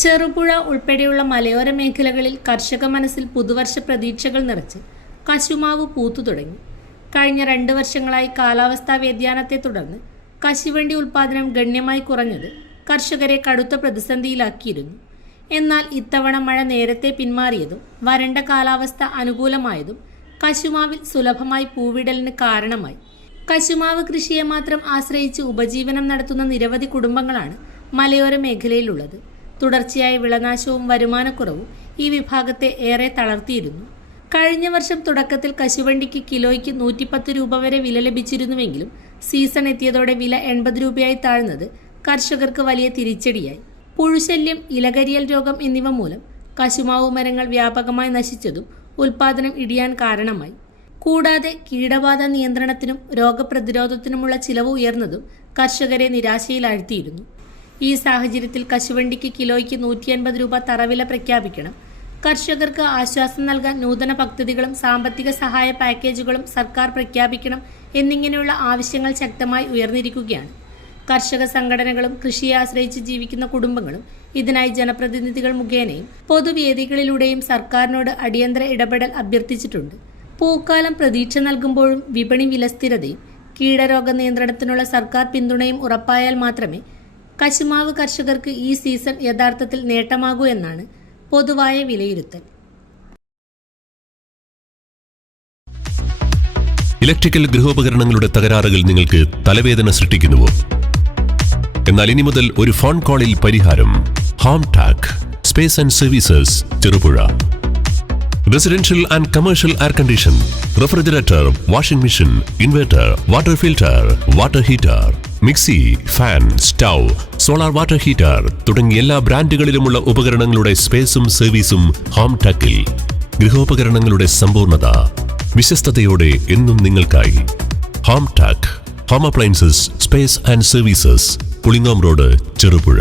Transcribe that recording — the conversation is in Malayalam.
ചെറുപുഴ ഉൾപ്പെടെയുള്ള മലയോര മേഖലകളിൽ കർഷക മനസ്സിൽ പുതുവർഷ പ്രതീക്ഷകൾ നിറച്ച് കശുമാവ് പൂത്തു തുടങ്ങി. കഴിഞ്ഞ 2 വർഷങ്ങളായി കാലാവസ്ഥാ വ്യതിയാനത്തെ തുടർന്ന് കശുവണ്ടി ഉൽപ്പാദനം ഗണ്യമായി കുറഞ്ഞത് കർഷകരെ കടുത്ത പ്രതിസന്ധിയിലാക്കിയിരുന്നു. എന്നാൽ ഇത്തവണ മഴ നേരത്തെ പിന്മാറിയതും വരണ്ട കാലാവസ്ഥ അനുകൂലമായതും കശുമാവിൽ സുലഭമായി പൂവിടലിന് കാരണമായി. കശുമാവ് കൃഷിയെ മാത്രം ആശ്രയിച്ച് ഉപജീവനം നടത്തുന്ന നിരവധി കുടുംബങ്ങളാണ് മലയോര മേഖലയിലുള്ളത്. തുടർച്ചയായ വിളനാശവും വരുമാനക്കുറവും ഈ വിഭാഗത്തെ ഏറെ തളർത്തിയിരുന്നു. കഴിഞ്ഞ വർഷം തുടക്കത്തിൽ കശുവണ്ടിക്ക് കിലോയ്ക്ക് 110 രൂപ വരെ വില ലഭിച്ചിരുന്നുവെങ്കിലും സീസൺ എത്തിയതോടെ വില 80 രൂപയായി താഴ്ന്നത് കർഷകർക്ക് വലിയ തിരിച്ചടിയായി. പുഴുശല്യം, ഇലകരിയൽ രോഗം എന്നിവ മൂലം കശുമാവ് മരങ്ങൾ വ്യാപകമായി നശിച്ചതും ഉൽപാദനം ഇടിയാൻ കാരണമായി. കൂടാതെ കീടബാധ നിയന്ത്രണത്തിനും രോഗപ്രതിരോധത്തിനുമുള്ള ചിലവ് ഉയർന്നതും കർഷകരെ നിരാശയിലാഴ്ത്തിയിരുന്നു. ഈ സാഹചര്യത്തിൽ കശുവണ്ടിക്ക് കിലോയ്ക്ക് 150 രൂപ തറവില പ്രഖ്യാപിക്കണം, കർഷകർക്ക് ആശ്വാസം നൽകാൻ നൂതന പദ്ധതികളും സാമ്പത്തിക സഹായ പാക്കേജുകളും സർക്കാർ പ്രഖ്യാപിക്കണം എന്നിങ്ങനെയുള്ള ആവശ്യങ്ങൾ ശക്തമായി ഉയർന്നിരിക്കുകയാണ്. കർഷക സംഘടനകളും കൃഷിയെ ആശ്രയിച്ച് ജീവിക്കുന്ന കുടുംബങ്ങളും ഇതിനായി ജനപ്രതിനിധികൾ മുഖേനയും പൊതുവേദികളിലൂടെയും സർക്കാരിനോട് അടിയന്തര ഇടപെടൽ അഭ്യർത്ഥിച്ചിട്ടുണ്ട്. പൂക്കാലം പ്രതീക്ഷ നൽകുമ്പോഴും വിപണി വിലസ്ഥിരതയും കീടരോഗ നിയന്ത്രണത്തിനുള്ള സർക്കാർ പിന്തുണയും ഉറപ്പായാൽ മാത്രമേ കശുമാവ് കർഷകർക്ക് ഈ സീസൺ യഥാർത്ഥത്തിൽ നേട്ടമാകൂ എന്നാണ് പൊതുവായ വിലയിരുത്തൽ. ഇലക്ട്രിക്കൽ ഗൃഹോപകരണങ്ങളുടെ തകരാറുകൾ നിങ്ങൾക്ക് തലവേദന സൃഷ്ടിക്കുന്നുവോ? എന്നാൽ ഇനി മുതൽ ഒരു ഫോൺ കോളിൽ പരിഹാരം. Home Tak space and services, Cherupuzha. Residential and commercial air condition, refrigerator, washing machine, inverter, water filter, water heater, mixie, fan, stove, solar water heater തുടങ്ങിയ എല്ലാ ബ്രാൻഡുകളിലുമുള്ള ഉപകരണങ്ങളുടെ സ്പേസും സർവീസും ഹോം ടാക്കിൽ. ഗൃഹോപകരണങ്ങളുടെ സമ്പൂർണ്ണത വിശ്വസ്തയോടെ എന്നും നിങ്ങൾക്കായി. Home Tak home appliances, space and services, Pulingome road, Cherupuzha.